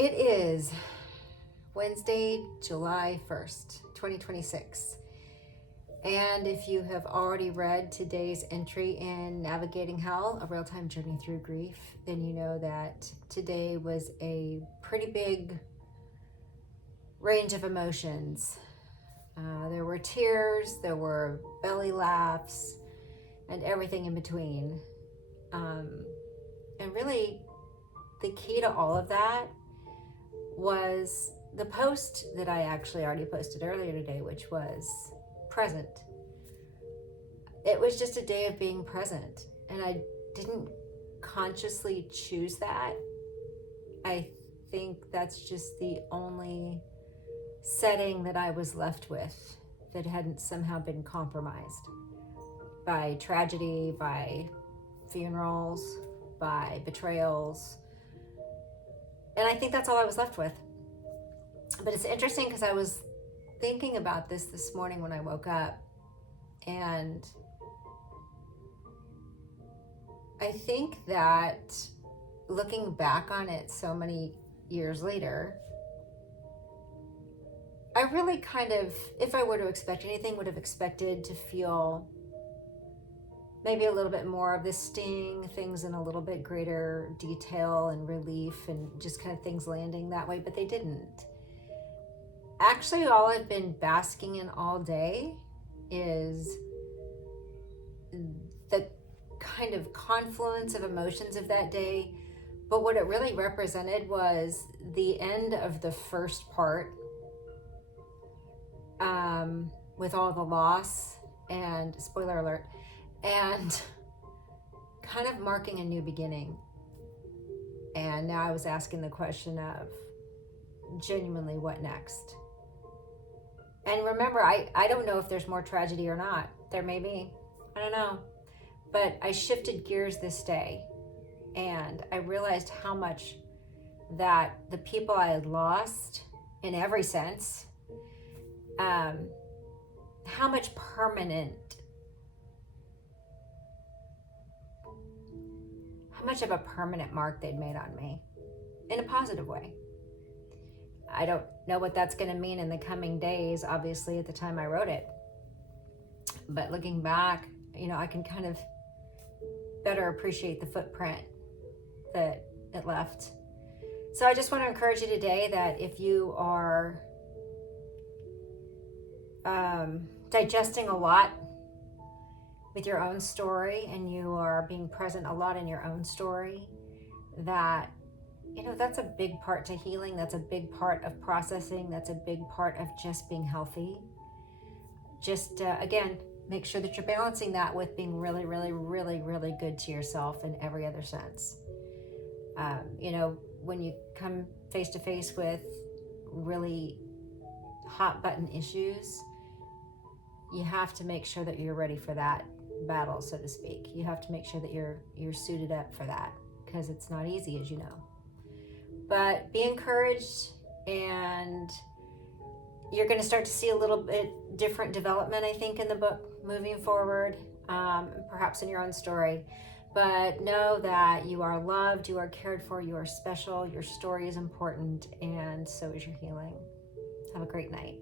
It is Wednesday, July 1st, 2026. And if you have already read today's entry in Navigating Hell, a real-time journey through grief, then you know that today was a pretty big range of emotions. There were tears, there were belly laughs, and everything in between. And really, the key to all of that was the post that I actually already posted earlier today, which was present. It was just a day of being present, and I didn't consciously choose that. I think that's just the only setting that I was left with that hadn't somehow been compromised by tragedy, by funerals, by betrayals. And I think that's all I was left with. But it's interesting because I was thinking about this morning when I woke up, and I think that looking back on it so many years later, I really kind of, if I were to expect anything, would have expected to feel maybe a little bit more of the sting, things in a little bit greater detail and relief, and just kind of things landing that way, but they didn't. Actually, all I've been basking in all day is the kind of confluence of emotions of that day. But what it really represented was the end of the first part, with all the loss and spoiler alert, and kind of marking a new beginning. And now I was asking the question of genuinely what next. And remember, I don't know if there's more tragedy or not. There may be. I don't know. But I shifted gears this day, and I realized how much that the people I had lost in every sense, how much of a permanent mark they'd made on me in a positive way. I don't know what that's going to mean in the coming days, obviously, at the time I wrote it. But looking back, I can kind of better appreciate the footprint that it left. So I just want to encourage you today that if you are digesting a lot with your own story, and you are being present a lot in your own story, that that's a big part to healing. That's a big part of processing. That's a big part of just being healthy. Just again, make sure that you're balancing that with being really, really, really, really good to yourself in every other sense. When you come face to face with really hot button issues, you have to make sure that you're ready for that battle, so to speak. You have to make sure that you're suited up for that, because it's not easy, as you know. But be encouraged, and you're going to start to see a little bit different development, I think, in the book moving forward, perhaps in your own story. But know that you are loved, you are cared for, you are special, your story is important, and so is your healing. Have a great night.